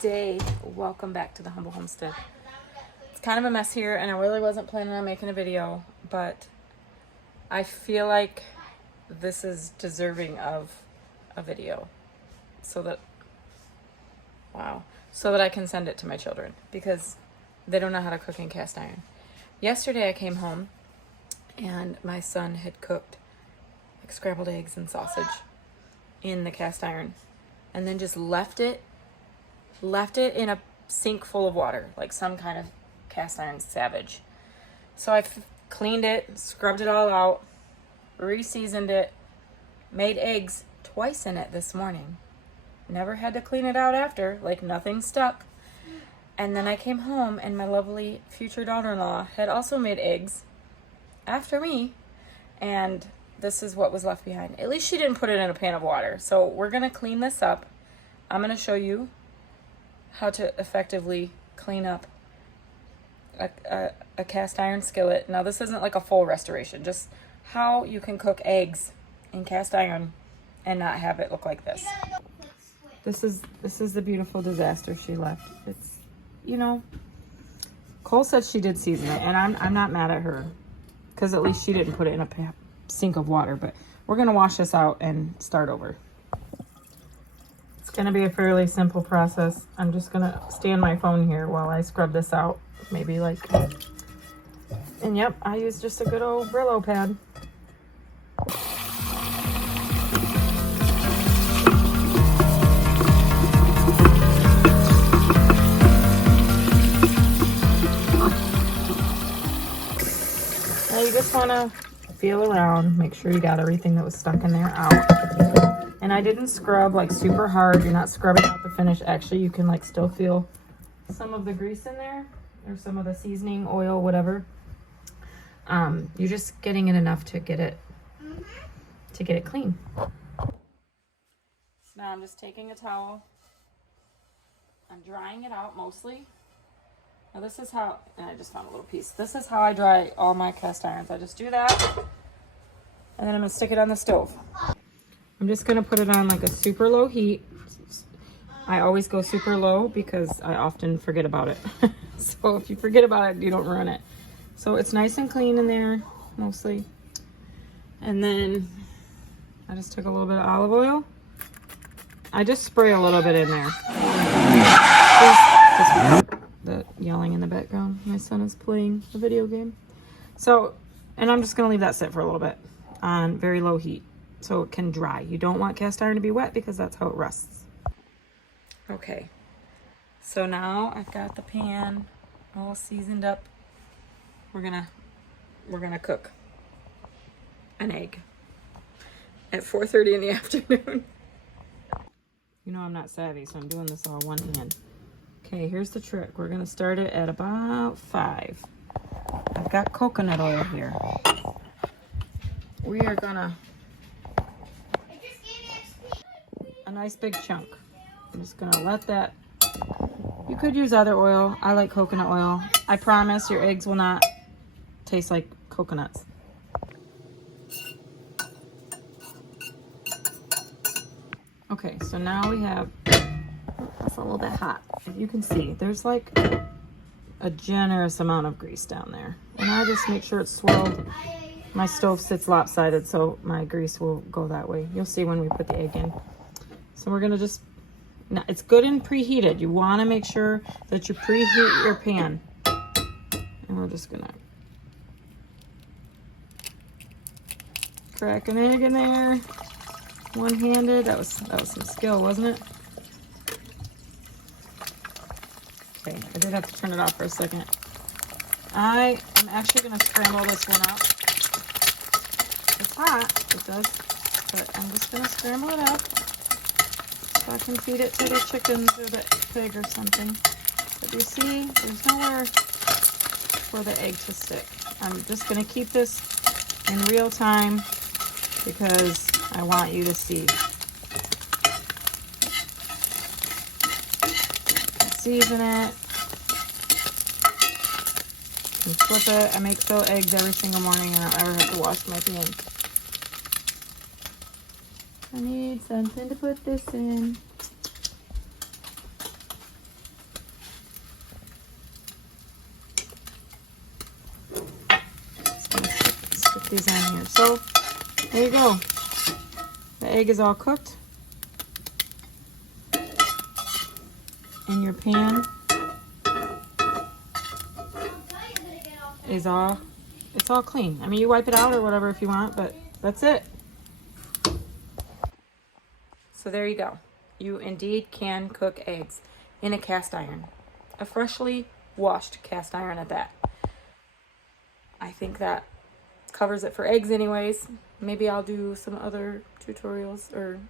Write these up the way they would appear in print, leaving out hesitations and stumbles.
day. Welcome back to the Humble Homestead. It's kind of a mess here and I really wasn't planning on making a video, but I feel like this is deserving of a video so that I can send it to my children because they don't know how to cook in cast iron. Yesterday I came home and my son had cooked like scrambled eggs and sausage in the cast iron and then just left it in a sink full of water, like some kind of cast iron savage. So I cleaned it, scrubbed it all out, re-seasoned it, made eggs twice in it this morning. Never had to clean it out after, like nothing stuck. And then I came home and my lovely future daughter-in-law had also made eggs after me, and this is what was left behind. At least she didn't put it in a pan of water. So we're gonna clean this up. I'm gonna show you how to effectively clean up a cast iron skillet. Now this isn't like a full restoration, just how you can cook eggs in cast iron and not have it look like this. This is the beautiful disaster she left. It's, you know, Cole said she did season it, and I'm not mad at her because at least she didn't put it in a sink of water. But we're gonna wash this out and start over. It's gonna be a fairly simple process. I'm just gonna stand my phone here while I scrub this out. Maybe like, and yep, I use just a good old Brillo pad. Now you just wanna feel around, make sure you got everything that was stuck in there out. And I didn't scrub like super hard. You're not scrubbing out the finish. Actually, you can like still feel some of the grease in there or some of the seasoning, oil, whatever. You're just getting it enough to get it clean. Now I'm just taking a towel. I'm drying it out mostly. Now this is how, and I just found a little piece. This is how I dry all my cast irons. I just do that, and then I'm gonna stick it on the stove. I'm just gonna put it on like a super low heat. I always go super low because I often forget about it. So if you forget about it, you don't ruin it. So it's nice and clean in there, mostly. And then I just took a little bit of olive oil. I just spray a little bit in there. The yelling in the background. My son is playing a video game. So, and I'm just gonna leave that sit for a little bit on very low heat so it can dry. You don't want cast iron to be wet because that's how it rusts. Okay, so now I've got the pan all seasoned up. We're gonna cook an egg at 4:30 in the afternoon. You know I'm not savvy, so I'm doing this all one hand. Okay, here's the trick. We're gonna start it at about 5. I've got coconut oil here. We are gonna, a nice big chunk. I'm just gonna let that, you could use other oil. I like coconut oil. I promise your eggs will not taste like coconuts. Okay, so now we have, it's a little bit hot. As you can see, there's like a generous amount of grease down there. And I just make sure it's swirled. My stove sits lopsided, so my grease will go that way. You'll see when we put the egg in. So we're gonna just, now it's good and preheated. You wanna make sure that you preheat your pan. And we're just gonna crack an egg in there. One-handed, that was some skill, wasn't it? Okay, I did have to turn it off for a second. I am actually gonna scramble this one up. It's hot, it does, but I'm just gonna scramble it up so I can feed it to the chickens or the pig or something. But you see, there's nowhere for the egg to stick. I'm just gonna keep this in real time because I want you to see. Season it. And flip it. I make fill eggs every single morning and I don't ever have to wash my pan. I need something to put this in. these on here. So there you go. The egg is all cooked. And your pan is all, it's all clean. I mean, you wipe it out or whatever if you want, but that's it. So there you go. You indeed can cook eggs in a cast iron. A freshly washed cast iron at that. I think that covers it for eggs anyways. Maybe I'll do some other tutorials or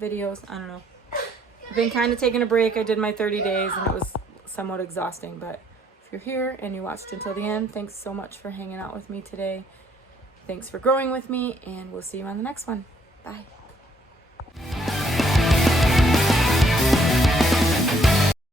videos. I don't know. I've been kind of taking a break. I did my 30 days and it was somewhat exhausting. But if you're here and you watched until the end, thanks so much for hanging out with me today. Thanks for growing with me, and we'll see you on the next one. Bye.